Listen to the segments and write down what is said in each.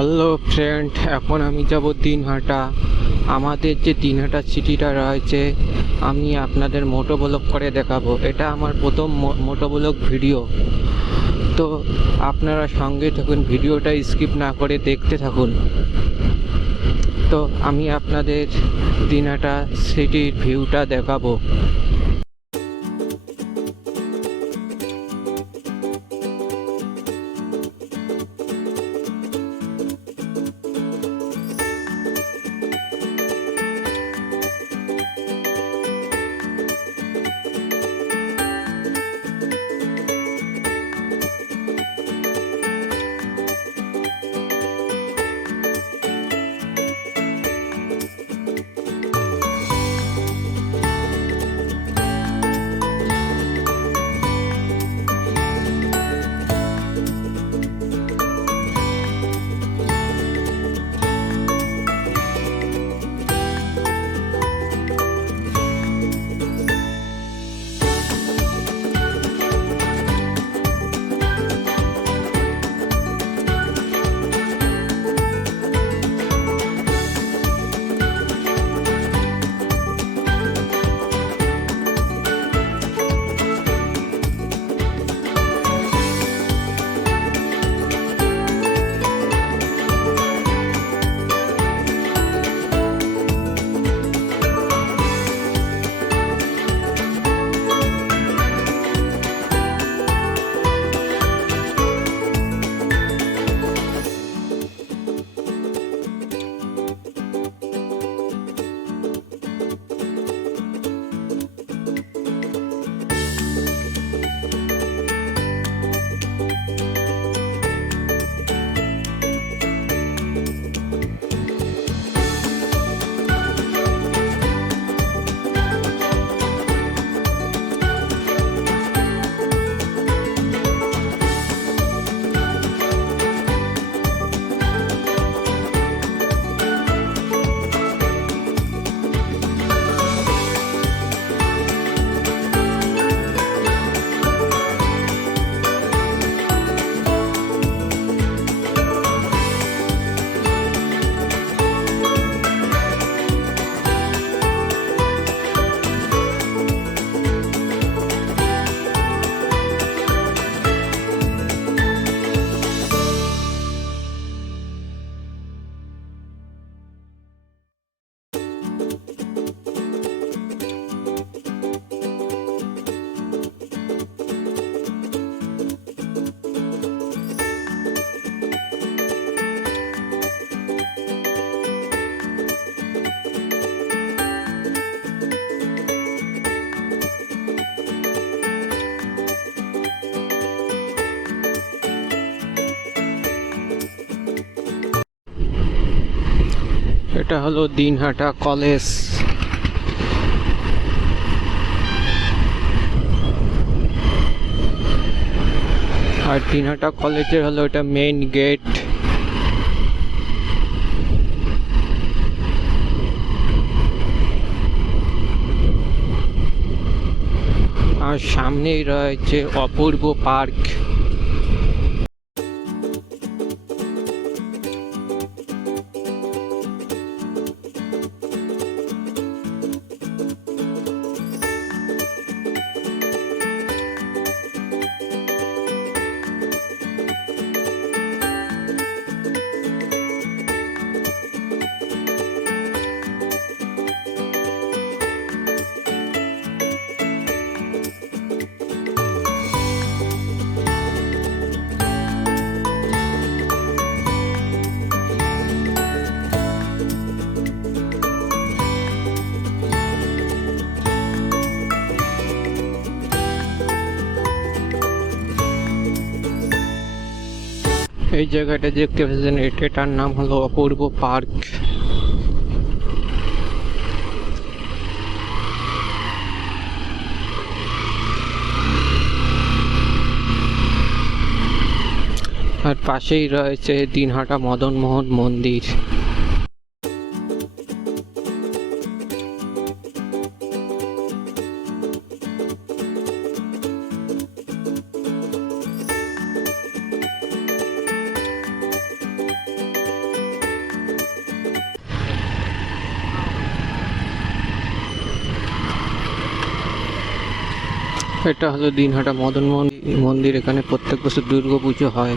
Hello friend, এখন আমি যাব দিনহাটা। আমাদের যে দিনহাটা সিটিটা রয়েছে, আমি আপনাদের মোটো ব্লগ করে দেখাবো। এটা আমার প্রথম মোটো ব্লগ ভিডিও। তো আপনারা সঙ্গে থাকুন, ভিডিওটা স্কিপ না করে দেখতে থাকুন। তো আমি আপনাদের দিনহাটা সিটির ভিউটা দেখাবো। এটা হলো দিনহাটা কলেজ। আর দিনহাটা কলেজের হলো এটা মেইন গেট। আর সামনেই রয়েছে অপূর্ব পার্ক। এই জায়গাটা দেখতে পাচ্ছেন, এটার নাম হলো অপূর্ব পার্ক। আর পাশেই রয়েছে দিনহাটা মদন মোহন মন্দির। এটা হলো দিনহাটা মদন মোহন মন্দির। এখানে প্রত্যেক বছর দুর্গা পুজো হয়।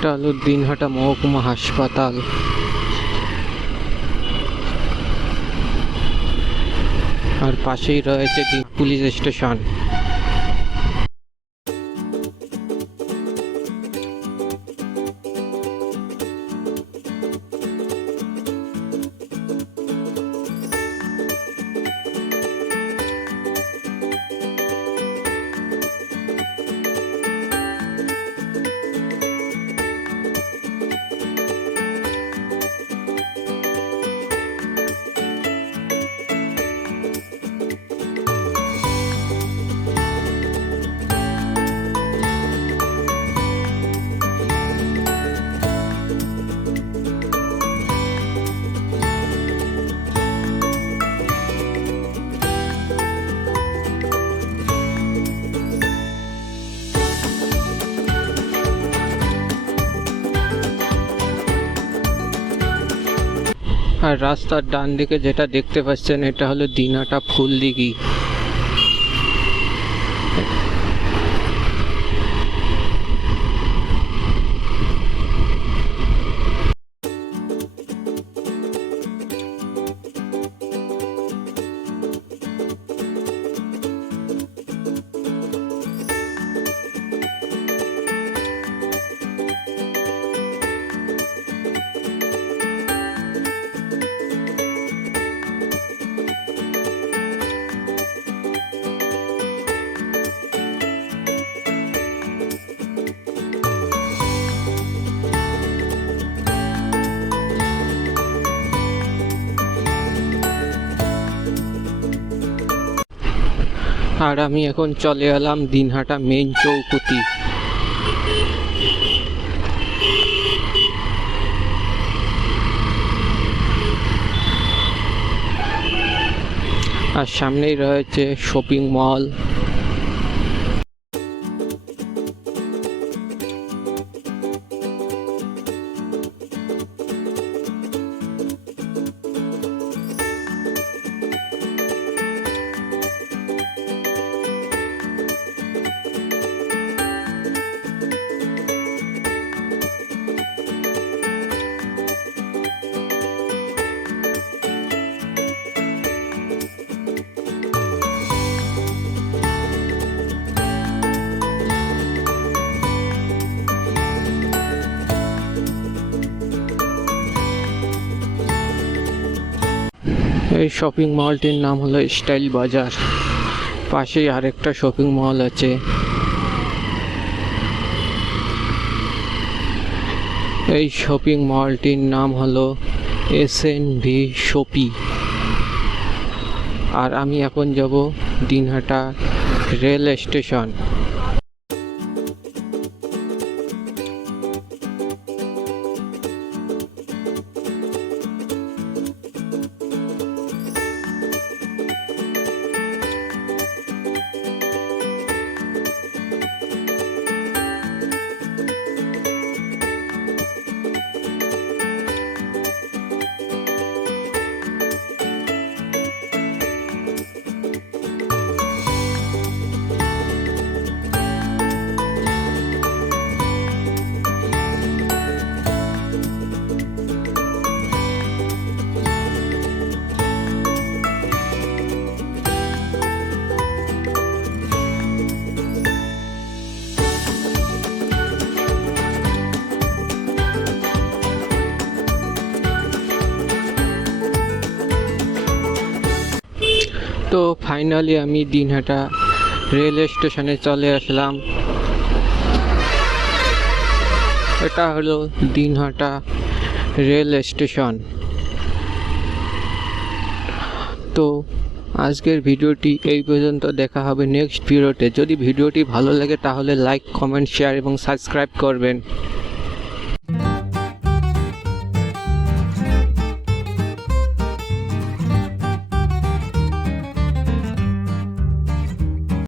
এটা হলো দিনহাটা মহকুমা হাসপাতাল। আর পাশেই রয়েছে পুলিশ স্টেশন। আর রাস্তার ডান দিকে যেটা দেখতে পাচ্ছেন এটা হলো দিনহাটা ফুল দিঘি। আর আমি এখন চলে এলাম দিনহাটা মেইন চৌকুতি। আর সামনেই রয়েছে শপিং মল। এই শপিং মলটির নাম হলো স্টাইল বাজার। পাশেই আরেকটা শপিং মল আছে। এই শপিং মলটির নাম হলো SNV শপি। আর আমি এখন যাব দিনহাটা রেল স্টেশন। তো ফাইনালি আমি দিনহাটা রেল স্টেশনে চলে আসলাম। এটা হলো দিনহাটা রেল স্টেশন। তো আজকের ভিডিওটি এই পর্যন্ত, দেখা হবে নেক্সট ভিডিওতে। যদি ভিডিওটি ভালো লাগে তাহলে লাইক, কমেন্ট, শেয়ার এবং সাবস্ক্রাইব করবেন।